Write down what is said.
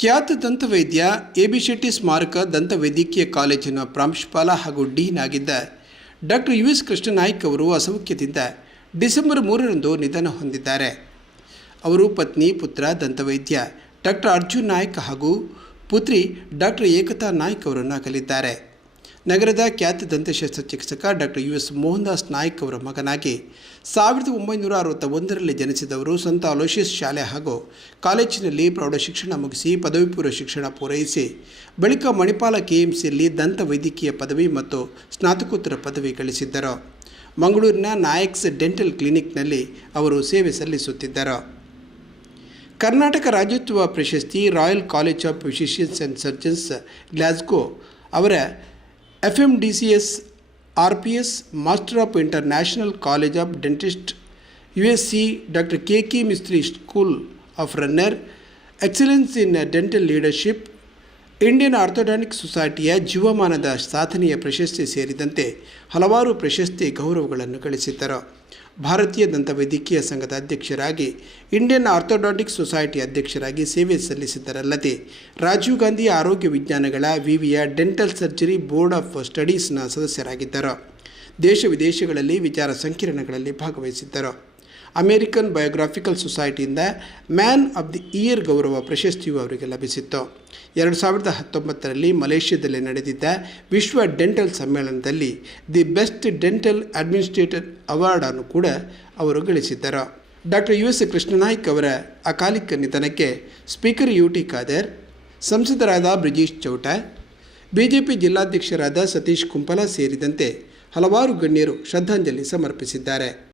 ಖ್ಯಾತ ದಂತವೈದ್ಯ A B Shetty ಸ್ಮಾರಕ ದಂತವೈದ್ಯಕೀಯ ಕಾಲೇಜಿನ ಪ್ರಾಂಶುಪಾಲ ಹಾಗೂ ಡೀನ್ ಆಗಿದ್ದ ಡಾಕ್ಟರ್ ಯು ಎಸ್ ಕೃಷ್ಣನಾಯ್ಕ್ ಅವರು ಅಸೌಖ್ಯದಿಂದ ಡಿಸೆಂಬರ್ ಮೂರರಂದು ನಿಧನ ಹೊಂದಿದ್ದಾರೆ. ಅವರು ಪತ್ನಿ, ಪುತ್ರ, ದಂತವೈದ್ಯ ಡಾಕ್ಟರ್ ಅರ್ಜುನ್ ನಾಯ್ಕ ಹಾಗೂ ಪುತ್ರಿ ಡಾಕ್ಟರ್ ಏಕತಾ ನಾಯ್ಕ ಅವರನ್ನು ಅಗಲಿದ್ದಾರೆ ನಗರದ ಖ್ಯಾತ ದಂತಶಸ್ತ್ರ ಚಿಕಿತ್ಸಕ doctor U S Mohandas Naik ಅವರ ಮಗನಾಗಿ ಸಾವಿರದ ಒಂಬೈನೂರ ಅರವತ್ತ ಒಂದರಲ್ಲಿ ಜನಿಸಿದವರು ಸಂತ ಅಲೋಷಿಯಸ್ ಶಾಲೆ ಹಾಗೂ ಕಾಲೇಜಿನಲ್ಲಿ ಪ್ರೌಢ ಶಿಕ್ಷಣ ಮುಗಿಸಿ ಪದವಿ ಪೂರ್ವ ಶಿಕ್ಷಣ ಪೂರೈಸಿ ಬಳಿಕ ಮಣಿಪಾಲ ಕೆಎಂಸಿಯಲ್ಲಿ ದಂತ ವೈದ್ಯಕೀಯ ಪದವಿ ಮತ್ತು ಸ್ನಾತಕೋತ್ತರ ಪದವಿ ಗಳಿಸಿದ್ದರು. ಮಂಗಳೂರಿನ ನಾಯಕ್ಸ್ ಡೆಂಟಲ್ ಕ್ಲಿನಿಕ್ನಲ್ಲಿ ಅವರು ಸೇವೆ ಸಲ್ಲಿಸುತ್ತಿದ್ದರು. ಕರ್ನಾಟಕ ರಾಜ್ಯೋತ್ಸವ ಪ್ರಶಸ್ತಿ Royal College of Physicians and Surgeons, Glasgow ಅವರ FMDCS RPS Master of International College of Dentist USC Dr. K. K. Mistry School of Runner Excellence in Dental Leadership Indian Orthodontic ಸೊಸೈಟಿಯ ಜೀವಮಾನದ ಸಾಧನೆಯ ಪ್ರಶಸ್ತಿ ಸೇರಿದಂತೆ ಹಲವಾರು ಪ್ರಶಸ್ತಿ ಗೌರವಗಳನ್ನು ಗಳಿಸಿದ್ದರು. ಭಾರತೀಯ ದಂತ ವೈದ್ಯಕೀಯ ಸಂಘದ ಅಧ್ಯಕ್ಷರಾಗಿ, ಇಂಡಿಯನ್ ಆರ್ಥೋಡಾಂಟಿಕ್ ಸೊಸೈಟಿ ಅಧ್ಯಕ್ಷರಾಗಿ ಸೇವೆ ಸಲ್ಲಿಸಿದ್ದರಲ್ಲದೆ, ರಾಜೀವ್ ಗಾಂಧಿ ಆರೋಗ್ಯ ವಿಜ್ಞಾನಗಳ ವಿವಿಯ ಡೆಂಟಲ್ ಸರ್ಜರಿ ಬೋರ್ಡ್ ಆಫ್ ಸ್ಟಡೀಸ್ನ ಸದಸ್ಯರಾಗಿದ್ದರು. ದೇಶ ವಿದೇಶಗಳಲ್ಲಿ ವಿಚಾರ ಸಂಕಿರಣಗಳಲ್ಲಿ ಭಾಗವಹಿಸಿದ್ದರು. ಅಮೇರಿಕನ್ ಬಯೋಗ್ರಾಫಿಕಲ್ ಸೊಸೈಟಿಯಿಂದ ಮ್ಯಾನ್ ಆಫ್ ದಿ ಇಯರ್ ಗೌರವ ಪ್ರಶಸ್ತಿಯು ಅವರಿಗೆ ಲಭಿಸಿತ್ತು. ಎರಡು ಸಾವಿರದ ಹತ್ತೊಂಬತ್ತರಲ್ಲಿ ಮಲೇಷ್ಯಾದಲ್ಲಿ ನಡೆದಿದ್ದ ವಿಶ್ವ ಡೆಂಟಲ್ ಸಮ್ಮೇಳನದಲ್ಲಿ ದಿ ಬೆಸ್ಟ್ ಡೆಂಟಲ್ ಅಡ್ಮಿನಿಸ್ಟ್ರೇಟರ್ ಅವಾರ್ಡನ್ನು ಕೂಡ ಅವರು ಗಳಿಸಿದ್ದರು. ಡಾಕ್ಟರ್ ಯು ಎಸ್ ಕೃಷ್ಣನಾಯ್ಕ್ ಅವರ ಅಕಾಲಿಕ ನಿಧನಕ್ಕೆ ಸ್ಪೀಕರ್ ಯು ಟಿ ಖಾದರ್, ಸಂಸದರಾದ ಬ್ರಿಜೇಶ್ ಚೌಟ, ಬಿಜೆಪಿ ಜಿಲ್ಲಾಧ್ಯಕ್ಷರಾದ ಸತೀಶ್ ಕುಂಪಲ ಸೇರಿದಂತೆ ಹಲವಾರು ಗಣ್ಯರು ಶ್ರದ್ಧಾಂಜಲಿ ಸಮರ್ಪಿಸಿದ್ದಾರೆ.